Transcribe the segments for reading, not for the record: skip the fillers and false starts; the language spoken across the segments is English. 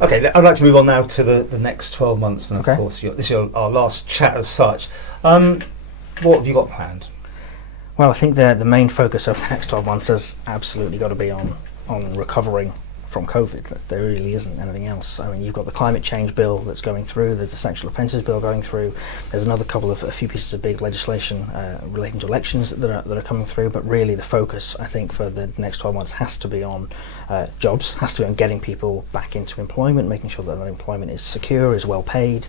Okay, I'd like to move on now to the next 12 months, and of Okay. course, this is our last chat as such. What have you got planned? Well, I think the main focus over the next 12 months has absolutely got to be on recovering from COVID. There really isn't anything else. I mean, you've got the climate change bill that's going through, there's the sexual offences bill going through, there's a few pieces of big legislation relating to elections that are coming through, but really the focus, I think, for the next 12 months has to be on jobs, has to be on getting people back into employment, making sure that employment is secure, is well paid,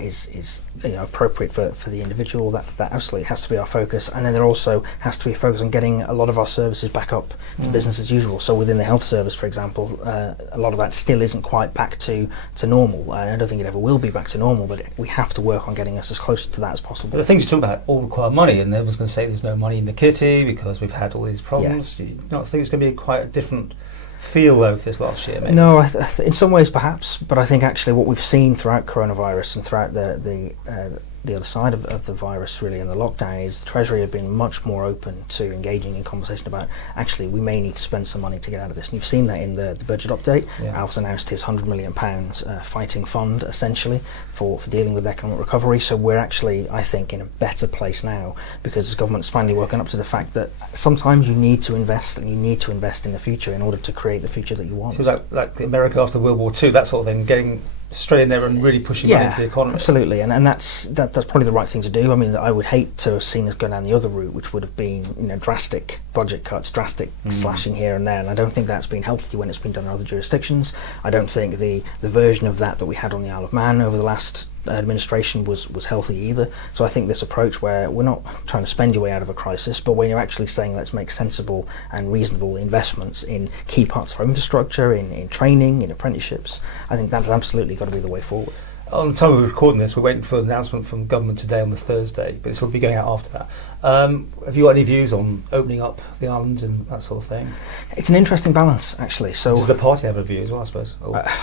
is appropriate for the individual. That absolutely has to be our focus. And then there also has to be a focus on getting a lot of our services back up to business as usual. So within the health service, for example, a lot of that still isn't quite back to normal. I don't think it ever will be back to normal, but we have to work on getting us as close to that as possible. But the things you talk about all require money, and everyone's going to say there's no money in the kitty because we've had all these problems. Yeah. Do you not think it's going to be quite a different feel, though, for this last year? Maybe? No, in some ways perhaps, but I think actually what we've seen throughout coronavirus and throughout the other side of the virus really and the lockdown is the Treasury have been much more open to engaging in conversation about actually we may need to spend some money to get out of this. And you've seen that in the budget update. Yeah. Alf's announced his £100 million fighting fund essentially for dealing with economic recovery. So we're actually, I think, in a better place now because the government's finally woken up to the fact that sometimes you need to invest, and you need to invest in the future in order to create the future that you want. Feels like America after World War II, that sort of thing, getting straight in there and really pushing money into the economy. Absolutely, and that's probably the right thing to do. I mean, I would hate to have seen us go down the other route, which would have been drastic budget cuts, drastic slashing here and there, and I don't think that's been healthy when it's been done in other jurisdictions. I don't think the version of that we had on the Isle of Man over the last administration was healthy either. So I think this approach where we're not trying to spend your way out of a crisis, but when you're actually saying let's make sensible and reasonable investments in key parts of our infrastructure, in training, in apprenticeships, I think that's absolutely got to be the way forward. On the time we're recording this, we're waiting for an announcement from government today on the Thursday, but this will be going out after that. Have you got any views on opening up the island and that sort of thing? It's an interesting balance, actually. So does the party have a view as well, I suppose?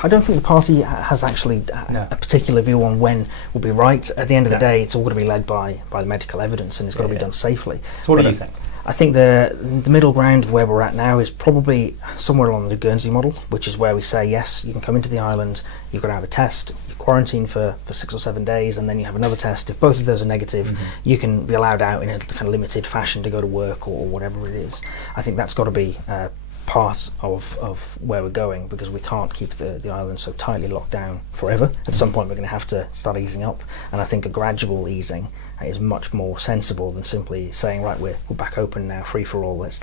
I don't think the party has actually a particular view on when will be right. At the end of the day, it's all going to be led by the medical evidence, and it's got to be done safely. So what do you think? I think the middle ground of where we're at now is probably somewhere along the Guernsey model, which is where we say, yes, you can come into the island, you've got to have a test, you quarantine for 6 or 7 days, and then you have another test. If both of those are negative, you can be allowed out in a kind of limited fashion to go to work or whatever it is. I think that's got to be part of where we're going, because we can't keep the island so tightly locked down forever. At some point we're going to have to start easing up, and I think a gradual easing is much more sensible than simply saying, right, we're back open now, free for all, let's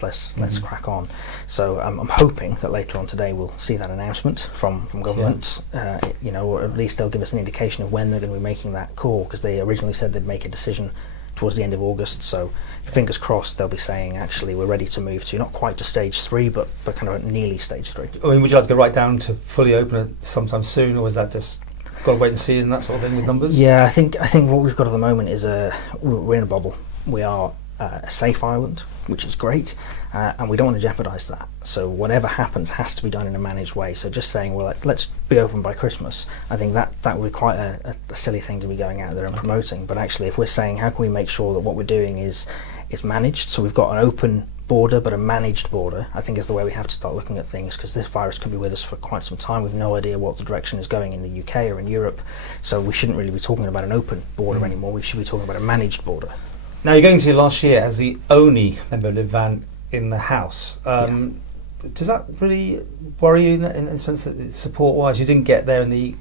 crack on. So I'm hoping that later on today we'll see that announcement from government, or at least they'll give us an indication of when they're going to be making that call, because they originally said they'd make a decision towards the end of August, so fingers crossed they'll be saying actually we're ready to move to not quite to stage 3 but kind of nearly stage 3. I mean, would you like to go right down to fully open it sometime soon, or is that just got to wait and see and that sort of thing with numbers? Yeah, I think what we've got at the moment is we're in a bubble. We are a safe island, which is great, and we don't want to jeopardise that. So whatever happens has to be done in a managed way. So just saying, well, let's be open by Christmas, I think that would be quite a silly thing to be going out there and promoting. But actually, if we're saying how can we make sure that what we're doing is managed, so we've got an open border but a managed border, I think is the way we have to start looking at things, because this virus could be with us for quite some time. We've no idea what the direction is going in the UK or in Europe, so we shouldn't really be talking about an open border anymore. We should be talking about a managed border. Now, you're going to your last year as the only member of Liv Van in the House. Does that really worry you in the sense that support-wise you didn't get there in the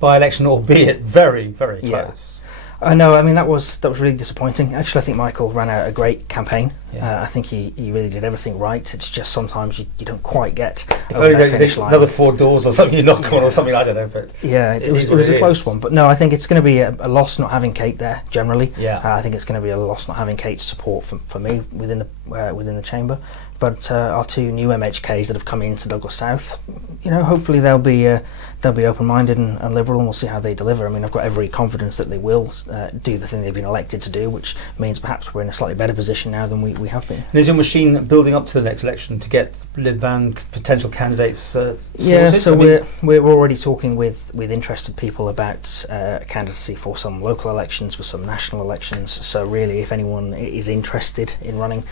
by-election, albeit very, very close? No, I mean that was really disappointing. Actually, I think Michael ran a great campaign. I think he really did everything right. It's just sometimes you don't quite get over that finish line. Another 4 doors or something you knock on or something, I don't know. But it was a close one. But no, I think it's going to be a loss not having Kate there generally. I think it's going to be a loss not having Kate's support for me within the chamber. But our 2 new MHKs that have come into Douglas South, hopefully they'll be open-minded and liberal, and we'll see how they deliver. I mean, I've got every confidence that they will do the thing they've been elected to do, which means perhaps we're in a slightly better position now than we have been. And is your machine building up to the next election to get Liv Van potential candidates sorted? So we're already talking with interested people about candidacy for some local elections, for some national elections. So really, if anyone is interested in running,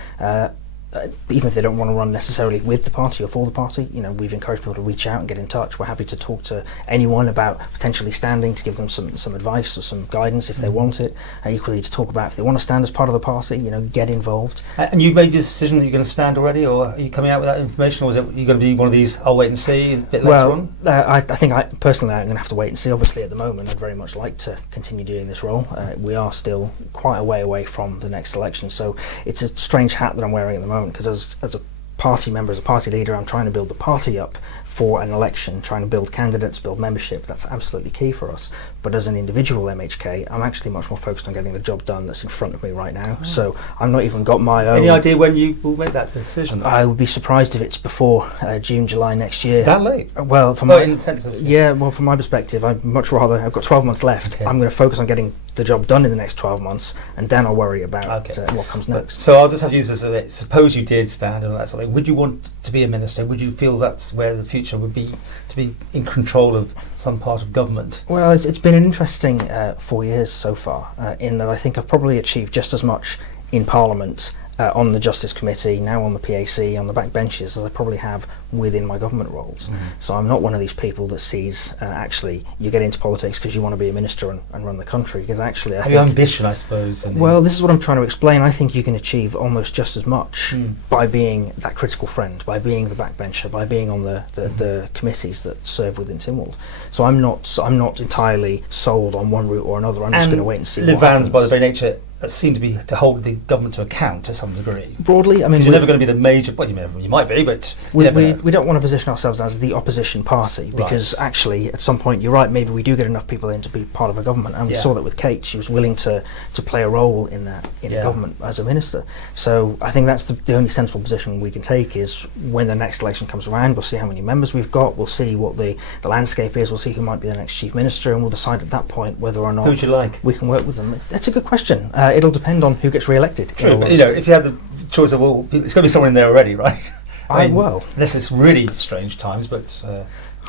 even if they don't want to run necessarily with the party or for the party, we've encouraged people to reach out and get in touch. We're happy to talk to anyone about potentially standing, to give them some advice or some guidance if they want it. Equally, to talk about if they want to stand as part of the party, get involved. And you made your decision that you're going to stand already, or are you coming out with that information, or is it you going to be one of these, I'll wait and see, a bit later on? I think personally I'm going to have to wait and see. Obviously, at the moment, I'd very much like to continue doing this role. We are still quite a way away from the next election, so it's a strange hat that I'm wearing at the moment, because as a party member, as a party leader, I'm trying to build the party up for an election, trying to build candidates, build membership. That's absolutely key for us. But as an individual MHK, I'm actually much more focused on getting the job done that's in front of me right now. So I've not even got my own... Any idea when you will make that decision? I would be surprised if it's before June, July next year. That late? Well, from in the sense of... Yeah, well, from my perspective, I'd much rather... I've got 12 months left. Okay. I'm going to focus on getting the job done in the next 12 months, and then I'll worry about what comes next. So I'll just have to use this as a... Suppose you did stand and that sort of thing. Would you want to be a minister? Would you feel that's where the future would be, to be in control of some part of government? Well, it's been an interesting 4 years so far, in that I think I've probably achieved just as much in Parliament, on the Justice Committee, now on the PAC, on the backbenches, as I probably have within my government roles. So I'm not one of these people that sees, actually, you get into politics because you want to be a minister and run the country, because actually I think... Have ambition, I suppose. Well, this is what I'm trying to explain. I think you can achieve almost just as much by being that critical friend, by being the backbencher, by being on the committees that serve within Tynwald. So I'm not entirely sold on one route or another. I'm just going to wait and see what happens. By the very nature, seem to be to hold the government to account to some degree. Broadly, I mean, you're never going to be the major. Well, you might be, but we don't want to position ourselves as the opposition party, because actually, at some point, you're right. Maybe we do get enough people in to be part of a government, and we saw that with Kate. She was willing to play a role in that a government as a minister. So I think that's the only sensible position we can take. Is when the next election comes around, we'll see how many members we've got. We'll see what the landscape is. We'll see who might be the next chief minister, and we'll decide at that point whether or not who'd you like we can work with them. That's a good question. It'll depend on who gets re-elected. True, but if you had the choice of all, it's got to be someone in there already, right? Well, unless it's really strange times, but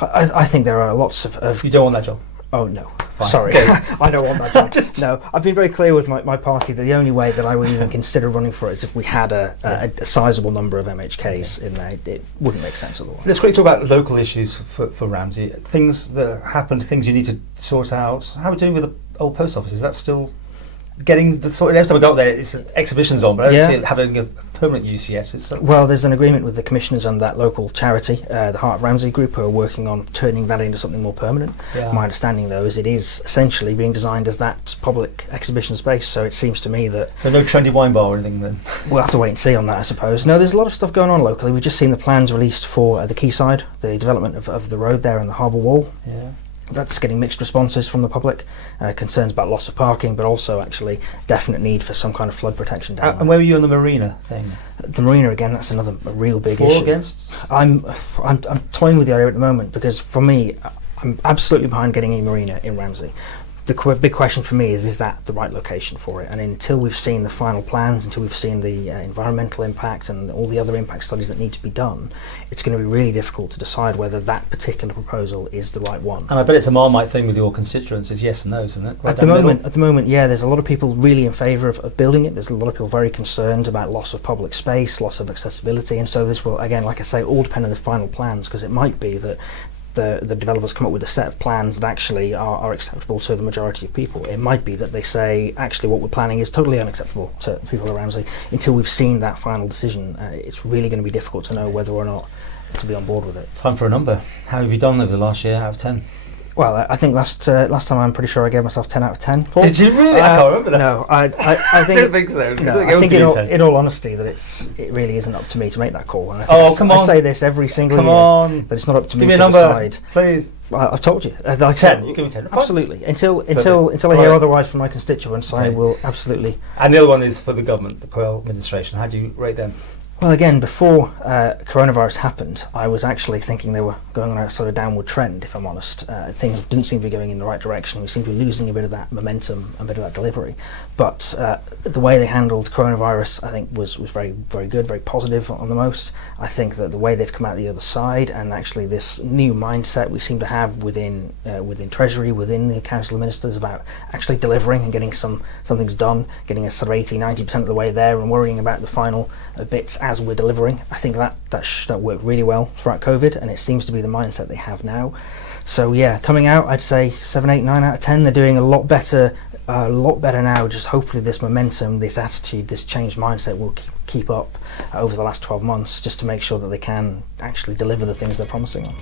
I think there are lots of. You don't want that job? Oh no, fine. Sorry, I don't want that job. No, I've been very clear with my party that the only way that I would even consider running for it is if we had a sizable number of MHKs in there. It wouldn't make sense otherwise. Let's quickly talk about local issues for Ramsey. Things that happened, things you need to sort out. How are we doing with the old post office? Is that still getting the sort? Every time I go up there, it's exhibitions on, but I don't see it having a permanent use yet. Well, there's an agreement with the commissioners and that local charity, the Heart of Ramsey group, who are working on turning that into something more permanent. My understanding, though, is it is essentially being designed as that public exhibition space. So it seems to me that so no trendy wine bar or anything then. We'll have to wait and see on that, I suppose. No, there's a lot of stuff going on locally. We've just seen the plans released for the quayside, the development of the road there and the harbour wall. That's getting mixed responses from the public, concerns about loss of parking, but also actually definite need for some kind of flood protection down there. And where are you on the marina thing? The marina, again, that's another real big issue. For or against? I'm toying with the idea at the moment, because for me, I'm absolutely behind getting a marina in Ramsey. The big question for me is that the right location for it? And until we've seen the final plans, until we've seen the environmental impact and all the other impact studies that need to be done, it's going to be really difficult to decide whether that particular proposal is the right one. And I bet it's a Marmite thing with your constituents, is yes and no, isn't it? Right at the moment, yeah, there's a lot of people really in favour of building it. There's a lot of people very concerned about loss of public space, loss of accessibility, and so this will, again, like I say, all depend on the final plans, because it might be that the developers come up with a set of plans that actually are acceptable to the majority of people. It might be that they say, actually, what we're planning is totally unacceptable to people of Ramsey. Until we've seen that final decision, it's really going to be difficult to know whether or not to be on board with it. Time for a number. How have you done over the last year out of 10? Well, I think last time I'm pretty sure I gave myself 10 out of 10. Paul? Did you really? I can't remember that. No, I think, don't think so. No, I think in all honesty that it really isn't up to me to make that call. And I think come on. I say this every single year. That it's not up to me to number, decide. Please. Well, I've told you. Like 10. You give me 10. Absolutely. Until I hear otherwise from my constituents, I will absolutely. And the other one is for the government, the Quayle administration. How do you rate them? Well, again, before coronavirus happened, I was actually thinking they were going on a sort of downward trend, if I'm honest. Things didn't seem to be going in the right direction. We seemed to be losing a bit of that momentum, a bit of that delivery. But the way they handled coronavirus, I think, was very, very good, very positive on the most. I think that the way they've come out the other side, and actually this new mindset we seem to have within Treasury, within the Council of Ministers, about actually delivering and getting some things done, getting us sort of 80-90% of the way there, and worrying about the final bits as as we're delivering. I think that worked really well throughout COVID, and it seems to be the mindset they have now. So yeah, coming out, I'd say 7, 8, 9 out of 10. They're doing a lot better now. Just hopefully this momentum, this attitude, this changed mindset will keep up over the last 12 months, just to make sure that they can actually deliver the things they're promising on.